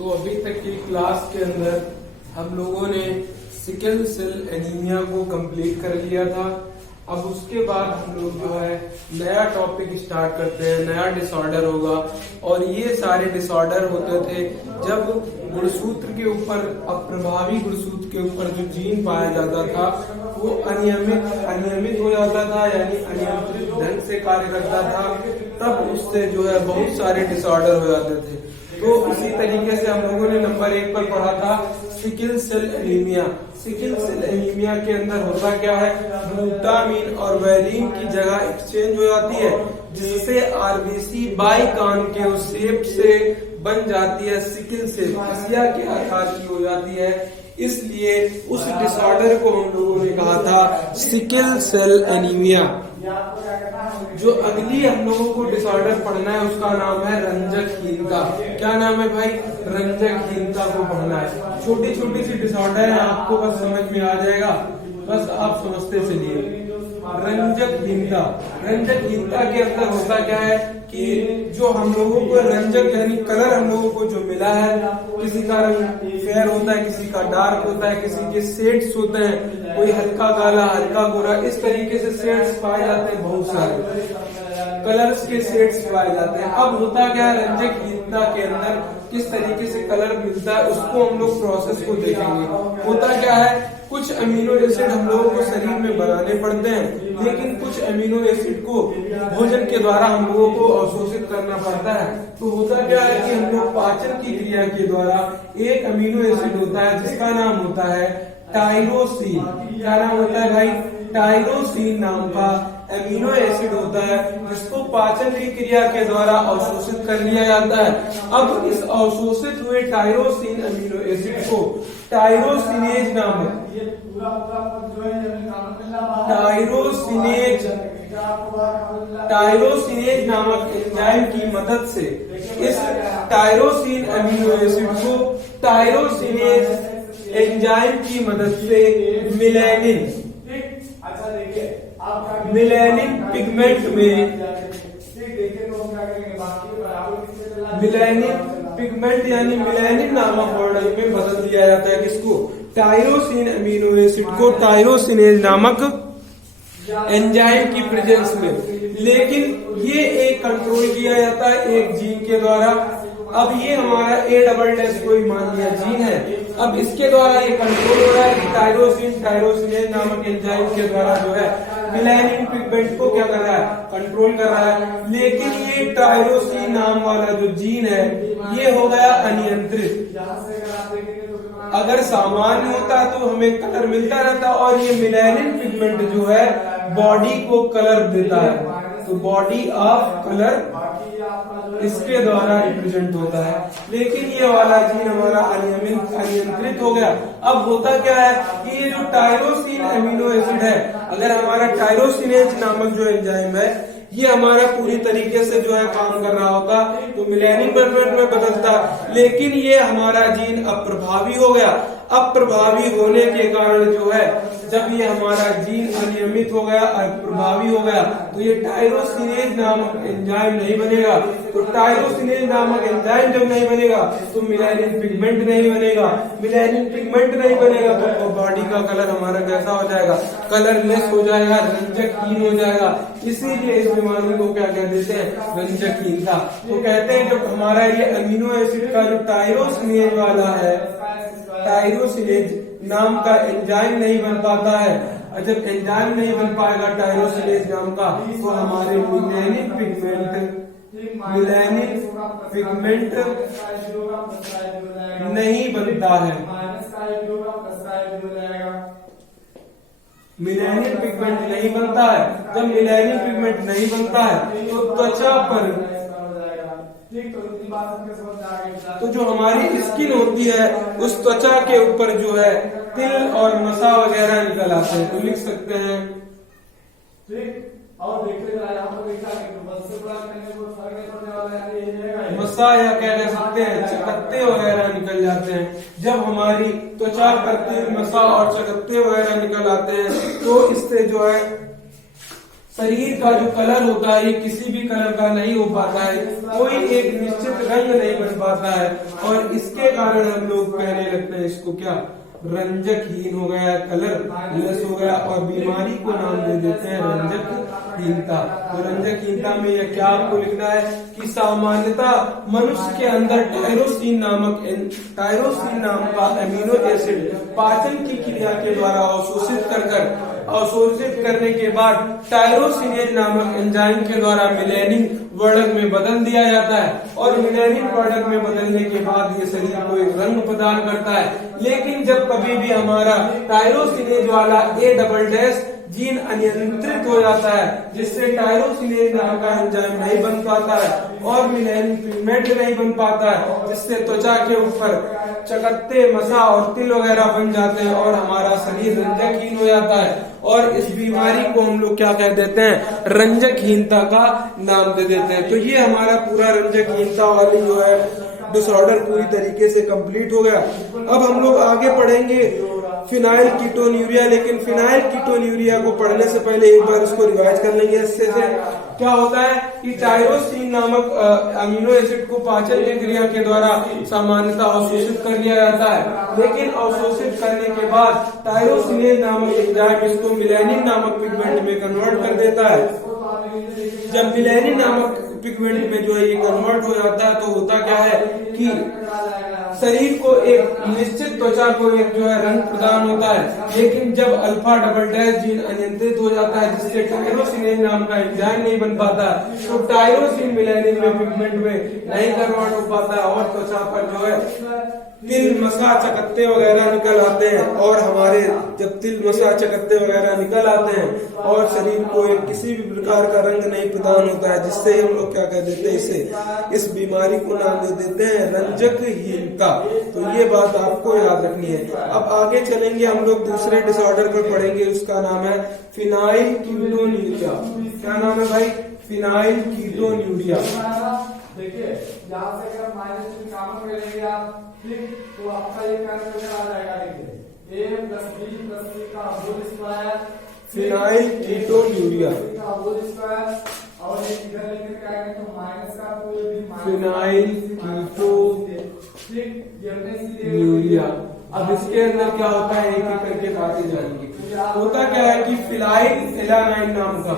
तो अभी तक की क्लास के अंदर हम लोगों ने सिकल सेल एनीमिया को कंप्लीट कर लिया था। अब उसके बाद हम लोग जो है नया टॉपिक स्टार्ट करते हैं, नया डिसऑर्डर होगा। और ये सारे डिसऑर्डर होते थे जब गुणसूत्र के ऊपर, अप्रभावी गुणसूत्र के ऊपर जो जीन पाया जाता था वो अनियमित हो जाता था, यानी अनियंत्रित ढंग से कार्य करता था, तब उससे जो है बहुत सारे डिसऑर्डर हो जाते थे। तो इसी तरीके से हम लोगों ने नंबर 1 पर पढ़ा था sickle cell anaemia. Sickle cell anaemia के अंदर होता क्या है, ग्लूटामिन और वैलीन की जगह एक्सचेंज हो जाती है, जिससे आरबीसी बाइकॉन्केव शेप से बन जाती है, सिकल सेल हसिया के आकार की हो जाती है। इसलिए उस डिसऑर्डर को हम लोगों ने कहा था सिकल सेल एनीमिया। जो अगली हम लोगों को डिसऑर्डर पढ़ना है उसका नाम है रंजकहीनता। क्या नाम है भाई? रंजकहीनता को पढ़ना है। छोटी छोटी सी डिसऑर्डर है, आपको बस समझ में आ जाएगा, बस आप समझते चलिए। रंजकहीनता के अंदर होता क्या है कि जो हम लोगों को रंजक यानी कलर हम लोगों को जो मिला है, किसी का रंग फेयर होता है, किसी का डार्क होता है, किसी के शेड्स होते हैं, कोई हल्का काला, हल्का गोरा, इस तरीके से शेड्स पाए जाते हैं, बहुत सारे कलर्स के शेड्स पाए जाते हैं। अब होता क्या है रंजकहीनता के अंदर किस तरीके से कलर मिलता है उसको हम लोग प्रोसेस को देखेंगे। होता क्या है, कुछ अमीनो एसिड हम लोगों को शरीर में बनाने पड़ते हैं, लेकिन कुछ अमीनो एसिड को भोजन के द्वारा हम लोगों को अवशोषित करना पड़ता है। तो होता क्या है कि हम लोग पाचन की क्रिया के द्वारा एक अमीनो एसिड होता है जिसका नाम होता है टायरोसिन। क्या नाम होता है भाई? टायरोसिन नाम का अमीनो एसिड होता है, जिसको पाचन की क्रिया के द्वारा अवशोषित कर लिया जाता है। अब इस अवशोषित हुए टायरोसिन अमीनो एसिड को टायरोसिनेज नामक एंजाइम की मदद से इस टायरोसिन अमीनो एसिड को टायरोसिनेज एंजाइम की मदद से मिलेनिन पिगमेंट यानी मिलेनिन नामक मॉडल में बदल दिया जाता है। किसको? टायरोसिन अमीनो एसिड को टायरोसिनेज नामक एंजाइम की प्रेजेंस में। लेकिन ये एक कंट्रोल किया जाता है एक जीन के द्वारा। अब ये हमारा A कोई मान लिया जीन है, अब इसके द्वारा ये कंट्रोल हो रहा है कि टायरोसिनेज नामक एंजाइम के द्वारा जो है मिलेनिन पिगमेंट को क्या कर रहा है, कंट्रोल कर रहा है। लेकिन ये टायरोसिन नाम वाला जो जीन है ये हो गया अनियंत्रित। अगर सामान्य होता तो हमें कलर मिलता रहता, और ये मिलेनिन पिगमेंट जो है बॉडी को कलर देता है, तो बॉडी ऑफ कलर इसके द्वारा रिप्रेजेंट होता है। लेकिन ये वाला जीन हमारा अनियंत्रित हो गया। अब होता क्या है कि ये जो टायरोसिन अमीनो एसिड है, अगर हमारा टायरोसिनेज नामक जो एंजाइम है ये हमारा पूरी तरीके से जो है काम कर रहा होता तो मिलेनिन पिगमेंट में बदलता, लेकिन ये हमारा जीन अप्रभावी हो गया। अप्रभावी होने के कारण जो है जब ये हमारा जीन अनियमित हो गया, अप्रभावी हो गया, तो ये टायरोसिनेज नामक एंजाइम नहीं बनेगा। तो टायरोसिनेज नामक एंजाइम जब नहीं बनेगा तो मिलेनिन पिगमेंट नहीं बनेगा। मिलेनिन पिगमेंट नहीं बनेगा तो बॉडी का कलर हमारा कैसा हो जाएगा? कलरलेस हो जाएगा, रंजकहीन हो जाएगा। इसीलिए इस बीमारी को क्या कह देते हैं? रंजकहीनता। तो कहते हैं जब हमारा ये अमीनो एसिड का जो टायरोसिनेज वाला है, टायरोसिनेज नाम का एंजाइम नहीं बन पाता है, और जब एंजाइम नहीं बन पाएगा टायरोसिनेज नाम का, तो हमारे मिलेनिन पिगमेंट नहीं बनता है। मिलेनिन पिगमेंट नहीं बनता है। जब मिलेनिन पिगमेंट नहीं बनता है तो त्वचा पर, तो जो हमारी स्किन होती है उस त्वचा के ऊपर जो है तिल और मसा वगैरह निकल आते हैं। तो लिख सकते हैं मसा, या क्या कह सकते हैं चकत्ते वगैरह निकल जाते हैं। जब हमारी त्वचा पर तिल, मसा और चकत्ते वगैरह निकल आते हैं तो इससे जो है शरीर का जो कलर होता है ये किसी भी कलर का नहीं हो पाता है, कोई एक निश्चित रंग नहीं बन पाता है, और इसके कारण हम लोग कहने लगते हैं इसको क्या, रंजकहीन हो गया, कलर लेस हो गया, और बीमारी को नाम दे देते हैं रंजकहीनता। तो रंजकहीनता में यह क्या आपको लिखना है कि सामान्यतः मनुष्य के अंदर टायरोसिन नाम का अमीनो एसिड पाचन की क्रिया के द्वारा अवशोषित करने के बाद टायरोसिनेज नामक एंजाइम के द्वारा मिलेनिन वर्णक में बदल दिया जाता है, और मिलेनिन वर्णक में बदलने के बाद ये शरीर को एक रंग प्रदान करता है। लेकिन जब कभी भी हमारा टायरोसिनेज वाला A जीन अनियंत्रित हो जाता है, जिससे टायरोसिनेज नाम का एंजाइम नहीं बन पाता है और मिलेनिन पिगमेंट नहीं बन पाता है, जिससे त्वचा के ऊपर चकत्ते, मसा और तिल वगैरह बन जाते हैं और हमारा शरीर रंजकहीन हो जाता है, और इस बीमारी को हम लोग क्या कह देते हैं, रंजकहीनता का नाम दे देते हैं। तो ये हमारा पूरा रंजकहीनता वाली जो है डिसऑर्डर पूरी तरीके से कंप्लीट हो गया। अब हम लोग आगे पढ़ेंगे फिनाइल कीटोन्यूरिया, लेकिन फिनाइल कीटोन्यूरिया को पढ़ने से पहले एक बार इसको रिवाइज कर लेंगे। इससे क्या होता है कि टायरोसिन नामक अमीनो एसिड को पाचन की क्रिया के द्वारा सामान्यतः अवशोषित कर लिया जाता है, लेकिन अवशोषित करने के बाद टायरोसिनेज नामक एंजाइम इसको मिलेनिन नामक पिगमेंट में कन्वर्ट कर देता है। जब मिलेनिन नामक पिगमेंट में जो है ये कन्वर्ट हो जाता है, तो होता क्या है कि शरीर को एक निश्चित त्वचा को एक जो है रंग प्रदान होता है, लेकिन जब अल्फा डबल डैश जीन अनियंत्रित हो जाता है, जिससे टायरोसिनेज नाम का एंजाइम नहीं बन पाता, तो टायरोसिन मिलेनिन में पिगमेंट में नहीं कन्वर्ट हो पाता, और त्वचा पर जो है तिल, मसा, चकत्ते वगैरह निकल आते हैं, और हमारे जब तिल, मसा, चकत्ते वगैरह निकल आते हैं और शरीर को एक किसी भी प्रकार का रंग नहीं प्रदान होता है, जिससे हम लोग क्या कह देते हैं, इस बीमारी को नाम दे देते हैं रंजकहीनता। तो ये बात आपको याद रखनी है। अब आगे चलेंगे हम लोग दूसरे डिसऑर्डर पर पढ़ेंगे, उसका नाम है फिनाइल कीटोन्यूरिया। क्या नाम है भाई? Phenyl ketonuria. देखिए यहाँ से अगर -3 कॉमन ले लेंगे आप, ठीक, तो आपका ये कैलकुलेशन आ जाएगा। देखिए A + B + C का होल स्क्वायर, फिनाइल कीटोन्यूरिया का होल स्क्वायर, और ये इधर लेकर क्या आएगा तो माइनस का, तो ये भी फिनाइल कीटोन्यूरिया। अब इसके अंदर क्या होता है, एक एक करके बातें जानेंगे। होता क्या है कि फिनाइल एलानाइन नाम का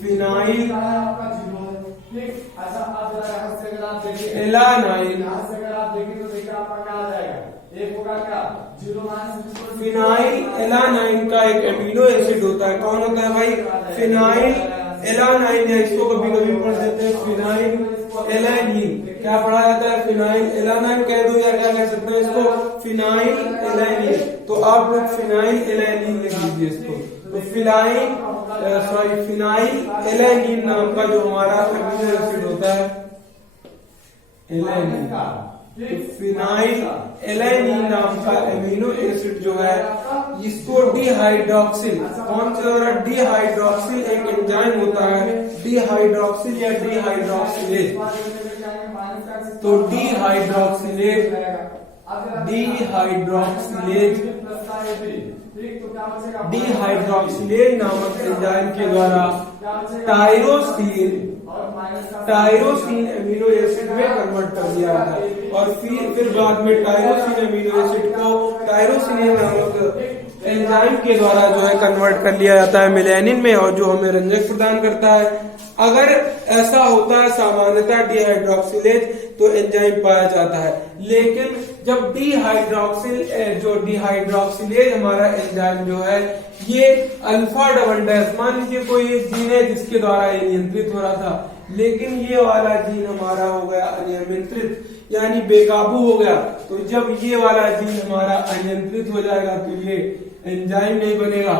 फिनाइल एलानाइन, अगर आप देखें तो देखिए आपका क्या आ जाएगा, एक होगा क्या 0 - फिनाइल एलानाइन का एक एमिनो एसिड होता है। कौन होता है भाई? फिनाइल एलानाइन, या इसको कभी कभी पढ़ देते हैं फिनाइल एलानिन। क्या पढ़ा जाता है? फिनाइल एलानाइन कह दो, या क्या कह सकते हैं इसको, फिनाइल एलानिन। तो आप लोग फिनाइल एलानिन लिख लीजिए इसको। तो फिनाइल एलानिन नाम का जो हमारा एमिनो एसिड होता है एलानिन, तो फिनाइल एलानिन नाम का एमिनो एसिड जो है इसको डिहाइड्रोक्सिल, कौन सा हो रहा है? डिहाइड्रोक्सिल एक एंजाइम होता है, डिहाइड्रोक्सिल या डिहाइड्रोक्सिलेज। तो डिहाइड्रोक्सिलेज नामक एंजाइम के द्वारा टायरोसिन एमिनो एसिड में कन्वर्ट कर दिया जाता है, और फिर बाद में टायरोसिन एमिनो एसिड को टायरोसिनेज नामक एंजाइम के द्वारा जो है कन्वर्ट कर लिया जाता है मिलेनिन में, और जो हमें रंजक प्रदान करता है। अगर ऐसा होता है सामान्यतः डिहाइड्रोक्सिलेज तो एंजाइम पाया जाता है, लेकिन जब डिहाइड्रोक्सिलेज हमारा एंजाइम जो है ये अल्फा डबल डैश, मान लीजिए कोई एक जीन है जिसके द्वारा ये नियंत्रित हो रहा था, लेकिन ये वाला जीन हमारा हो गया अनियंत्रित, यानी बेकाबू हो गया। तो जब ये वाला जीन हमारा अनियंत्रित हो जाएगा तो ये एंजाइम नहीं बनेगा,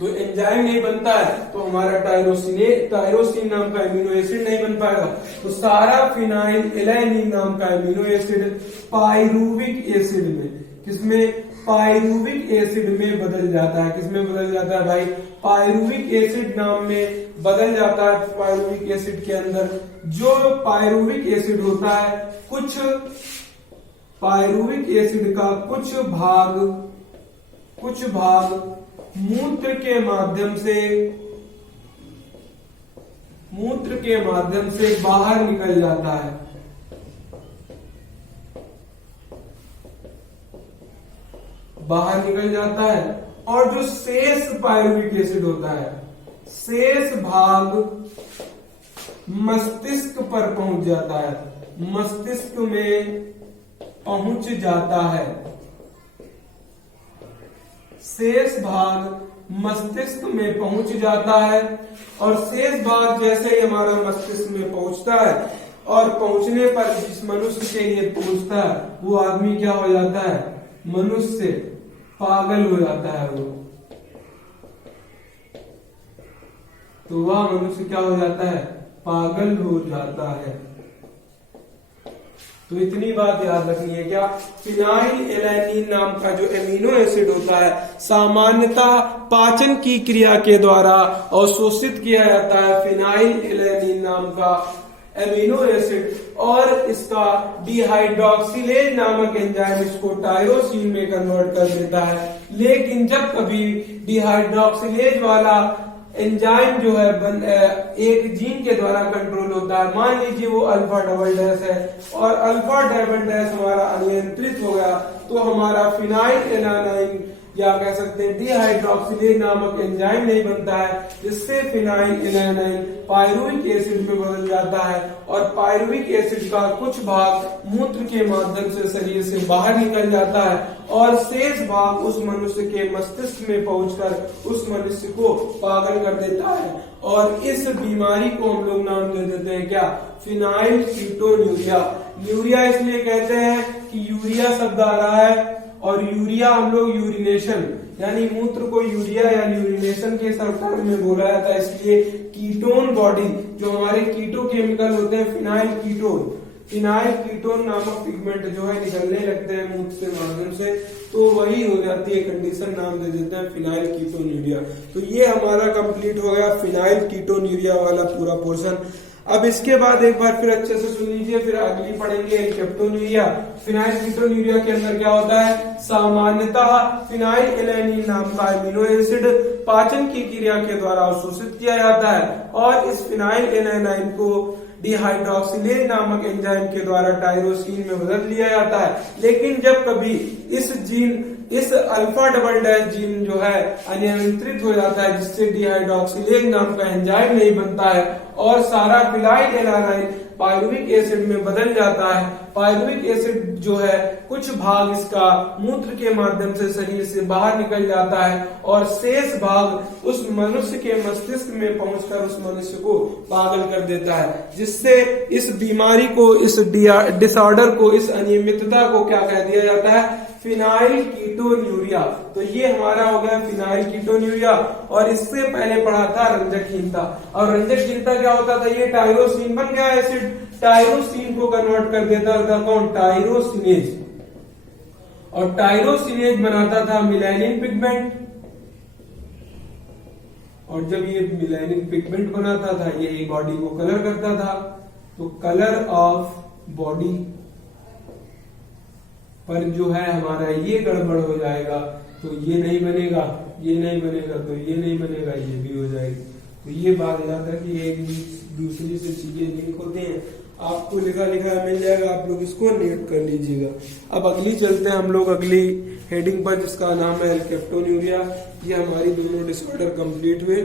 तो एंजाइम नहीं बनता है तो हमारा टायरोसिन नाम का एमिनो एसिड नहीं बन पाएगा। तो सारा फिनाइल एलानिन नाम का एमिनो एसिड पाइरुविक एसिड में, किसमें? पाइरुविक एसिड में बदल जाता है। किसमें बदल जाता है भाई? पाइरुविक एसिड नाम में बदल जाता है। पाइरुविक एसिड के अंदर जो पाइरुविक एसिड होता है, कुछ पाइरुविक एसिड का कुछ भाग मूत्र के माध्यम से बाहर निकल जाता है। बाहर निकल जाता है और जो शेष पायरुविक एसिड होता है, शेष भाग मस्तिष्क पर पहुंच जाता है, मस्तिष्क में पहुंच जाता है। शेष भाग मस्तिष्क में पहुंच जाता है और शेष भाग जैसे ही हमारा मस्तिष्क में पहुंचता है और पहुंचने पर जिस मनुष्य के लिए पहुंचता है वो आदमी क्या हो जाता है, मनुष्य पागल हो जाता है वो। तो वह मनुष्य क्या हो जाता है, पागल हो जाता है। तो इतनी बात याद रखनी है क्या, फिनाइल एलानिन नाम का जो एमिनो एसिड होता है सामान्यतः पाचन की क्रिया के द्वारा अवशोषित किया जाता है, फिनाइल एलानिन नाम का एमिनो एसिड, और इसका डिहाइड्रोक्सिलेज नामक एंजाइम इसको टायरोसिन में कन्वर्ट कर देता है। लेकिन जब कभी डिहाइड्रोक्सिलेज वाला एंजाइम जो है एक जीन के द्वारा कंट्रोल होता है, मान लीजिए वो अल्फा डबल डैश है और अल्फा डबल डैश हमारा अनियंत्रित हो गया, तो हमारा फिनाइल एलानाइन या कह सकते हैं डिहाइड्रोक्सिलेज नामक एंजाइम नहीं बनता है, जिससे फिनाइल एलानाइन पायरुविक एसिड में बदल जाता है और पायरुविक एसिड का कुछ भाग मूत्र के माध्यम से शरीर से बाहर निकल जाता है और शेष भाग उस मनुष्य के मस्तिष्क में पहुंचकर उस मनुष्य को पागल कर देता है। और इस बीमारी को हम लोग नाम दे देते हैं क्या, फिनाइल कीटोन्यूरिया। यूरिया इसलिए कहते हैं कि यूरिया शब्द आ रहा है और यूरिया हम लोग यूरिनेशन यानी मूत्र को यूरिया या यूरिनेशन के शब्द में बोला जाता है, इसलिए कीटोन बॉडी जो हमारे कीटो केमिकल होते हैं फिनाइल कीटोन नामक पिगमेंट जो है निकलने लगते हैं मूत्र के माध्यम से, तो वही हो जाती है कंडीशन, नाम दे देते हैं फिनाइल कीटोन्यूरिया। तो ये हमारा कंप्लीट हो गया फिनाइल कीटोन्यूरिया वाला पूरा पोर्शन। अब इसके बाद एक बार फिर अच्छे से सुन लीजिए, फिर अगली पढ़ेंगे एल्केप्टोन्यूरिया। फिनाइल कीटोन्यूरिया के अंदर क्या होता है, सामान्यतः फिनाइल एलानिन नाम का एमिनो एसिड पाचन की क्रिया के द्वारा अवशोषित किया जाता है और इस फिनाइल एलानाइन को डिहाइड्रोक्सिलेज नामक एंजाइम के द्वारा टायरोसिन में बदल लिया जाता है। लेकिन जब कभी इस अल्फा डबल डैश जीन जो है अनियंत्रित हो जाता है, जिससे डिहाइड्रोक्सिलेज नाम का एंजाइम नहीं बनता है और सारा फिनाइल एलानाइन पायरुविक एसिड में बदल जाता है। पायरुविक एसिड जो है कुछ भाग इसका मूत्र के माध्यम से शरीर से बाहर निकल जाता है और शेष भाग उस मनुष्य के मस्तिष्क में पहुंचकर उस मनुष्य को पागल कर देता है, जिससे इस बीमारी को, इस डिसऑर्डर को, इस अनियमितता को क्या कह दिया जाता है, फिनाइल कीटोन्यूरिया। तो ये हमारा हो गया फिनाइल कीटोन्यूरिया। और इससे पहले पढ़ा था रंजकहीनता, और रंजकहीनता क्या होता था, ये टायरोसिन बन गया एसिड, टायरोसिन को कन्वर्ट कर देता था कौन, टायरोसिनेज, और टायरोसिनेज बनाता था मिलानिन पिगमेंट, और जब ये मिलानिन पिगमेंट बनाता था ये बॉडी को कलर करता था, तो कलर ऑफ बॉडी पर जो है हमारा ये गड़बड़ हो जाएगा, तो ये नहीं बनेगा, ये नहीं बनेगा, तो ये नहीं बनेगा, ये भी हो जाएगी। तो ये बात याद रखिए, एक दूसरी से चीजें लिंक होते हैं, आपको लिखा मिल जाएगा, आप लोग इसको नोट कर लीजिएगा। अब अगली चलते हैं हम लोग अगली हेडिंग पर, जिसका नाम है एल्केप्टोन्यूरिया। ये हमारी दोनों डिसऑर्डर कंप्लीट हुए।